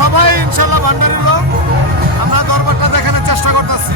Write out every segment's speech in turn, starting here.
সবাই ইনশাল্লাহ ভান্ডারির লোক। আমরা দরবারটা দেখানোর চেষ্টা করতেছি।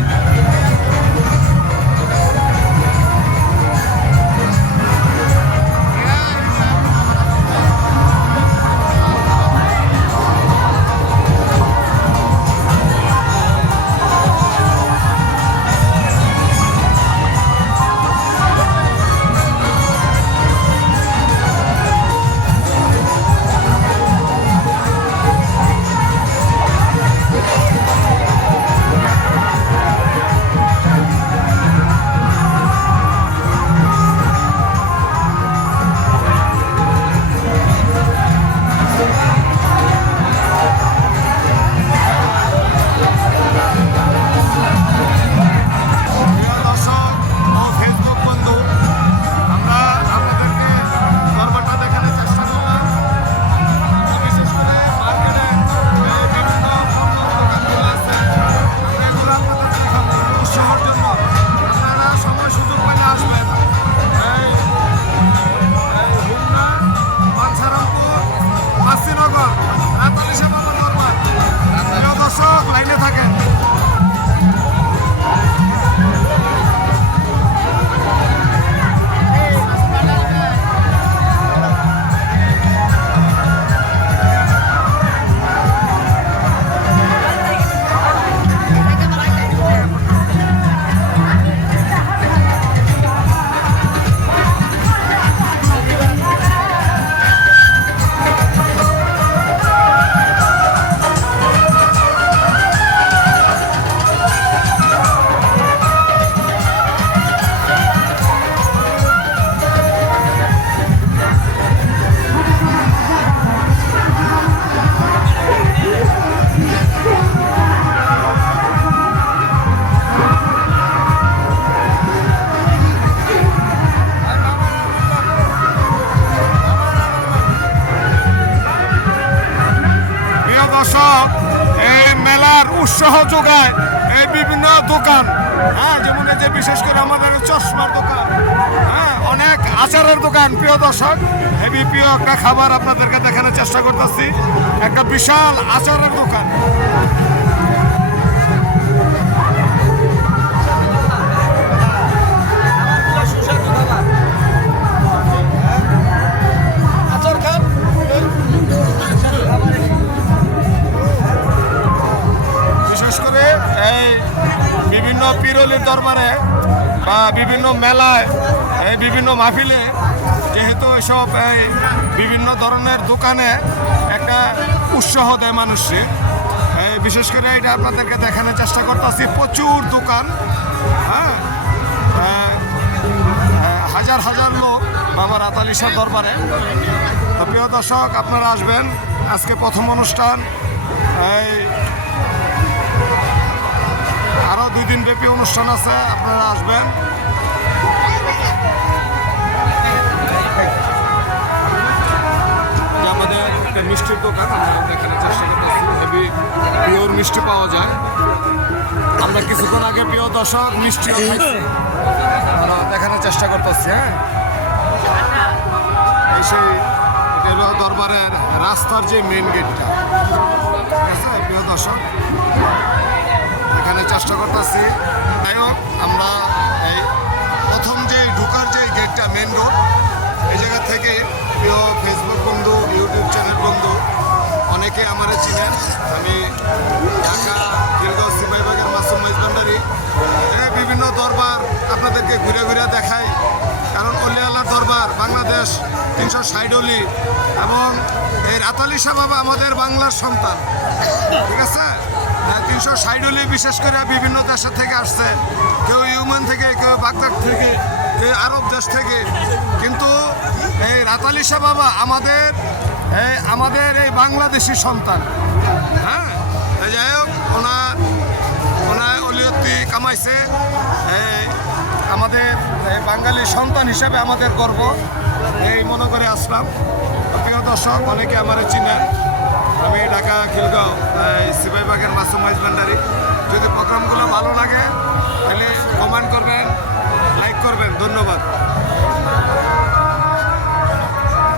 দর্শক, এই মেলার উৎসাহ যোগায় এই বিভিন্ন দোকান, হ্যাঁ, যেমন এই যে বিশেষ করে আমাদের চশমার দোকান, হ্যাঁ, অনেক আচারের দোকান। প্রিয় দর্শক, হেভি প্রিয় একটা খাবার আপনাদেরকে দেখানোর চেষ্টা করতেছি, একটা বিশাল আচারের দোকান। বিভিন্ন পিরলির দরবারে বা বিভিন্ন মেলায়, বিভিন্ন মাহফিলে, যেহেতু এসব বিভিন্ন ধরনের দোকানে একটা উৎসাহ দেয় মানুষকে, বিশেষ করে এটা আপনাদেরকে দেখানোর চেষ্টা করতেছি। প্রচুর দোকান, হ্যাঁ, হাজার হাজার লোক বাবা রাত আলী শাহ দরবারে। তো প্রিয় দর্শক, আপনারা আসবেন, আজকে প্রথম অনুষ্ঠান, আরও 2 দিন ব্যাপী অনুষ্ঠান আছে, আপনারা আসবেন। আমাদের একটা মিষ্টির দোকান, আমরা দেখানোর চেষ্টা করতেছি, হেভি পিওর মিষ্টি পাওয়া যায়। আমরা কিছুক্ষণ আগে প্রিয় দর্শক মিষ্টি আমরা দেখানোর চেষ্টা করতেছি। হ্যাঁ, এই সেই দরবারের রাস্তার যে মেন গেটটা, ঠিক আছে প্রিয় দর্শক, এখানে চেষ্টা করতেছি। যাই হোক, আমরা এই প্রথম যে ঢোকার যে গেটটা, মেন রোড, এই জায়গা থেকে প্রিয় ফেসবুক বন্ধু, ইউটিউব চ্যানেল বন্ধু অনেকে আমার চিনেন। আমি ঢাকা, খিলগাঁও, সিপাহীবাগের মাসুম মাইজ ভান্ডারি, বিভিন্ন দরবার আপনাদেরকে ঘুরে ঘুরে দেখাই। কারণ অলি আল্লাহর দরবার বাংলাদেশ 360 অলি, এবং এই রাত আলী শাহ বাবা আমাদের বাংলার সন্তান, ঠিক আছে। 360 অলি বিশেষ করে বিভিন্ন দেশের থেকে আসছে, কেউ ইউমান থেকে, কেউ বাগদাদ থেকে, কেউ আরব দেশ থেকে, কিন্তু এই রাত আলী শাহ বাবা আমাদের এই বাংলাদেশি সন্তান। হ্যাঁ, যাই হোক, ওনার অলিয়তি কামাইছে, আমাদের বাঙালি সন্তান হিসেবে আমাদের গর্ব, এই মনে করে আসলাম। প্রিয় দর্শক, অনেকে আমার চিনেন, আমি ঢাকা, খিলগাঁও, সিপাহীবাগের মাসুম মাইজ ভান্ডারি। যদি প্রোগ্রামগুলো ভালো লাগে তাহলে কমেন্ট করবেন, লাইক করবেন। ধন্যবাদ।